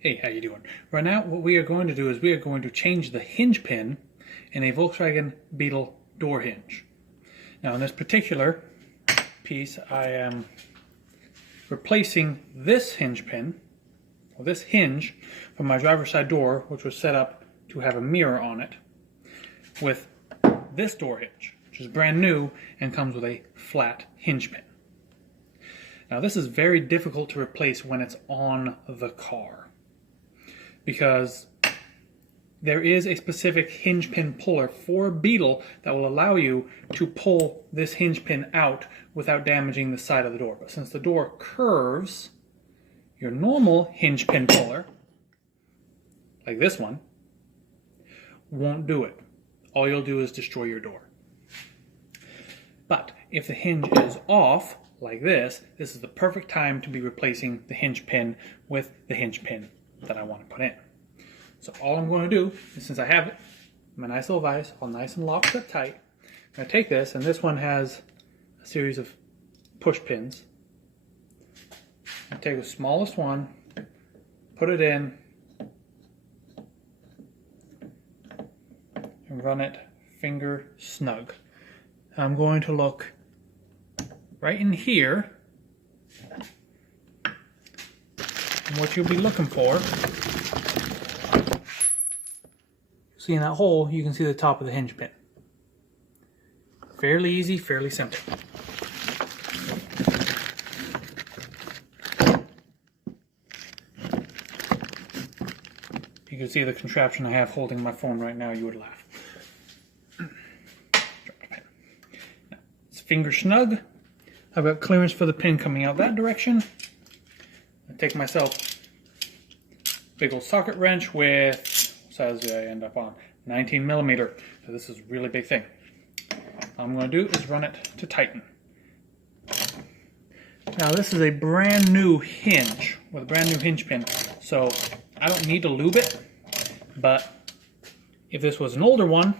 Hey, how you doing? Right now, what we are going to do is we are going to change the hinge pin in a Volkswagen Beetle door hinge. Now, in this particular piece, I am replacing this hinge pin, or this hinge, from my driver's side door, which was set up to have a mirror on it, with this door hinge, which is brand new and comes with a flat hinge pin. Now, this is very difficult to replace when it's on the car, because there is a specific hinge pin puller for Beetle that will allow you to pull this hinge pin out without damaging the side of the door. But since the door curves, your normal hinge pin puller, like this one, won't do it. All you'll do is destroy your door. But if the hinge is off, like this is the perfect time to be replacing the hinge pin with the hinge pin that I want to put in. So all I'm going to do is, since I have it, my nice little vise, all nice and locked up tight, I'm going to take this, and this one has a series of push pins. I take the smallest one, put it in, and run it finger snug. I'm going to look right in here, and what you'll be looking for, see in that hole, you can see the top of the hinge pin. Fairly easy, fairly simple. If you could see the contraption I have holding my phone right now, you would laugh. Drop the pin. Now, it's finger snug. I've got clearance for the pin coming out that direction. I take myself a big old socket wrench with, size I end up on, 19 millimeter. So this is a really big thing. All I'm going to do is run it to tighten. Now this is a brand new hinge with a brand new hinge pin, so I don't need to lube it, but if this was an older one,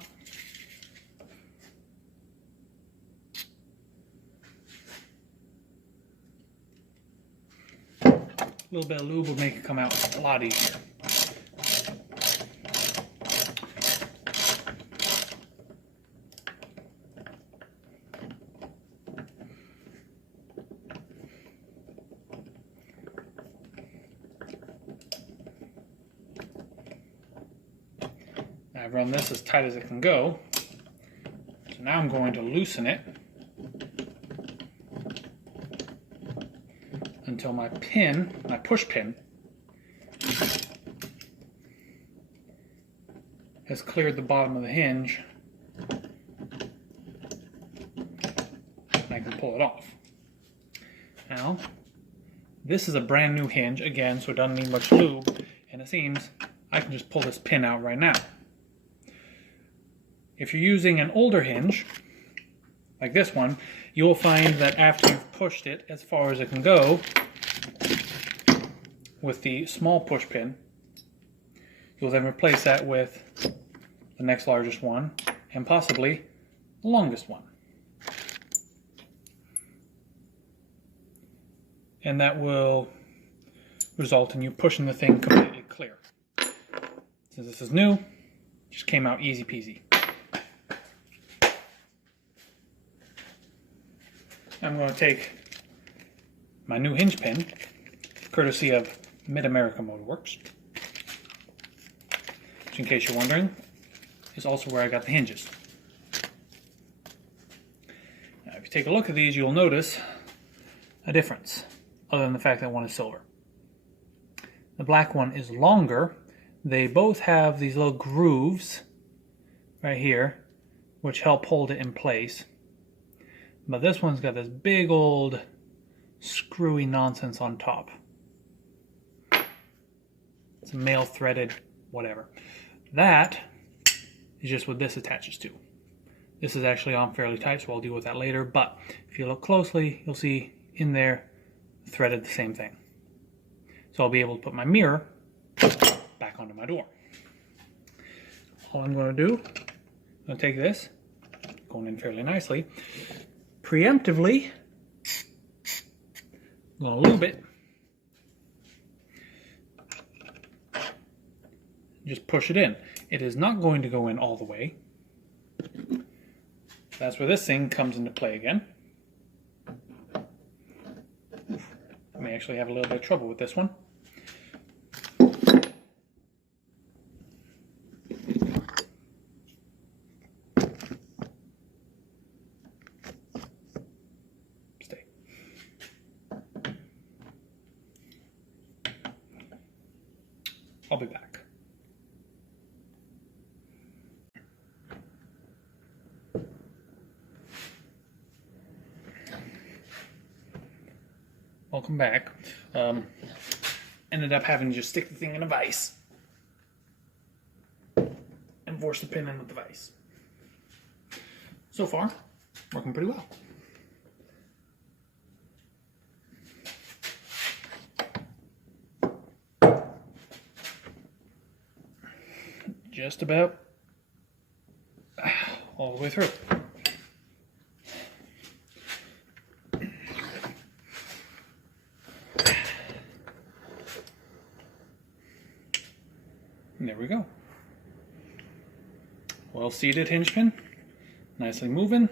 a little bit of lube would make it come out a lot easier. I've run this as tight as it can go, so now I'm going to loosen it until my pin, my push pin, has cleared the bottom of the hinge, and I can pull it off. Now, this is a brand new hinge, again, so it doesn't need much lube, and it seems I can just pull this pin out right now. If you're using an older hinge, like this one, you'll find that after you've pushed it as far as it can go with the small push pin, you'll then replace that with the next largest one and possibly the longest one. And that will result in you pushing the thing completely clear. Since this is new, it just came out easy peasy. I'm going to take my new hinge pin, courtesy of Mid-America Motorworks, which, in case you're wondering, is also where I got the hinges. Now, if you take a look at these, you'll notice a difference, other than the fact that one is silver. The black one is longer. They both have these little grooves right here, which help hold it in place. But this one's got this big old screwy nonsense on top. It's a male threaded whatever. That is just what this attaches to. This is actually on fairly tight, so I'll deal with that later. But if you look closely, you'll see in there threaded the same thing. So I'll be able to put my mirror back onto my door. All I'm going to do, I'm going to take this, going in fairly nicely, preemptively, I'm going to lube it You just push it in. It is not going to go in all the way. That's where this thing comes into play again. I may actually have a little bit of trouble with this one. Stay. I'll be back. Welcome back. Ended up having to just stick the thing in a vise and force the pin in with the vise. So far, working pretty well. Just about all the way through. And there we go. Well seated hinge pin, nicely moving.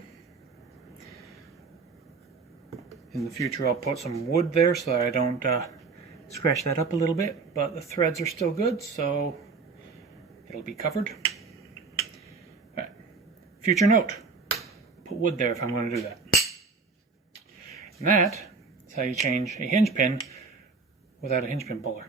In the future I'll put some wood there so that I don't scratch that up a little bit, but the threads are still good, so it'll be covered. All right. Future note, put wood there if I'm going to do that. And that is how you change a hinge pin without a hinge pin puller.